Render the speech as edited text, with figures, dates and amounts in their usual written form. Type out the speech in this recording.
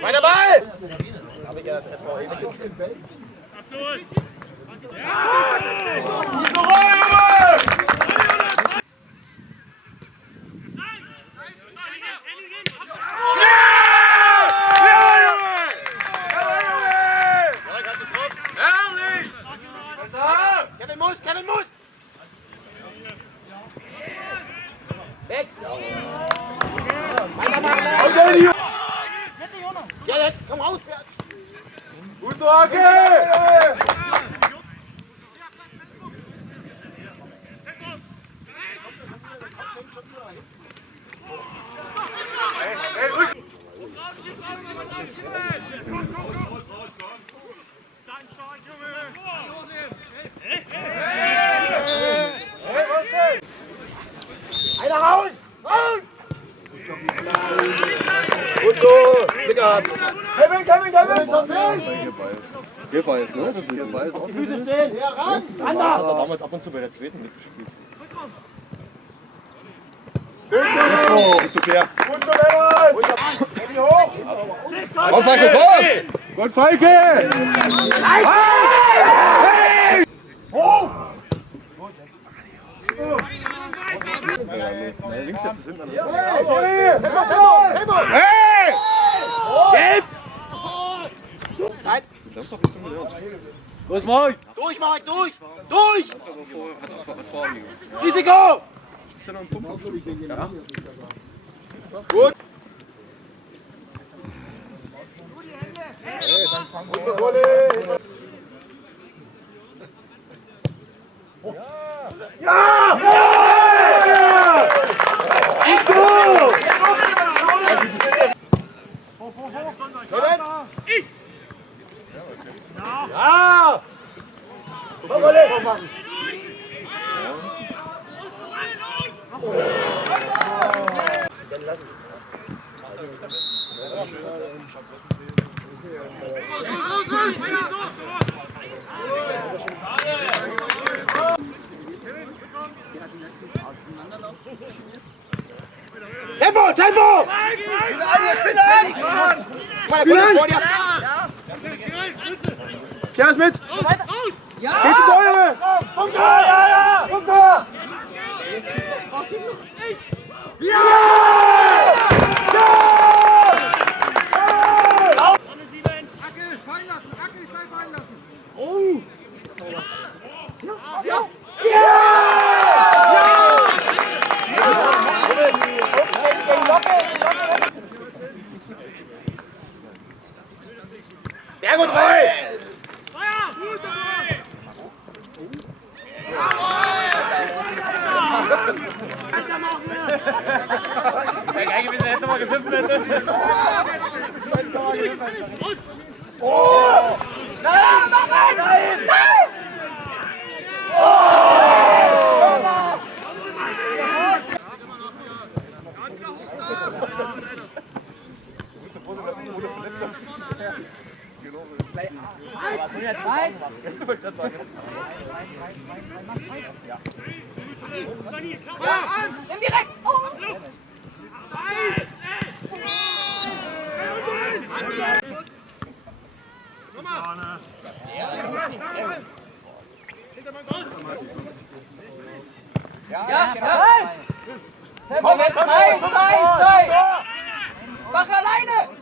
Weiter Ball! Habe ich ja das FV. Kevin muss! Weg! Weitermachen! Ja, jetzt, komm raus! Gut so, Hacke! Einer raus! Raus! Gut so! Glück gehabt! Kevin! Gebeiß, ne? Das Gebeiß auch. Füße stehen! Ja, ran! Das hat er damals ab und zu bei der zweiten mitgespielt. Gut so, Pierre! Gut so, Lennart! Wie hoch! Komm, Falke, komm! Gut, Falke! Hey! Hoch! Links jetzt ist hinten. Hey! Gelb! Zeit! Los, Mike! Durch, Marek, durch! Durch! Hat Vorliegen. Risiko! Ist ja noch ein Punkt. Ja. Gut! Ja! Ja! Tempo! Tempo! Spinne an! Mal vor dir! Kehr ist mit! Ja! Geht die Bäume! Funker! Ja! Funker! Ja! Oh! Ja! Sehr gut, Roy! Wäre geil gewesen, hätte mal gepfiffen hätte. Oh! Nein! Nein! Nein! Nimm direkt! Ja! Moment, Zeit! Mach alleine!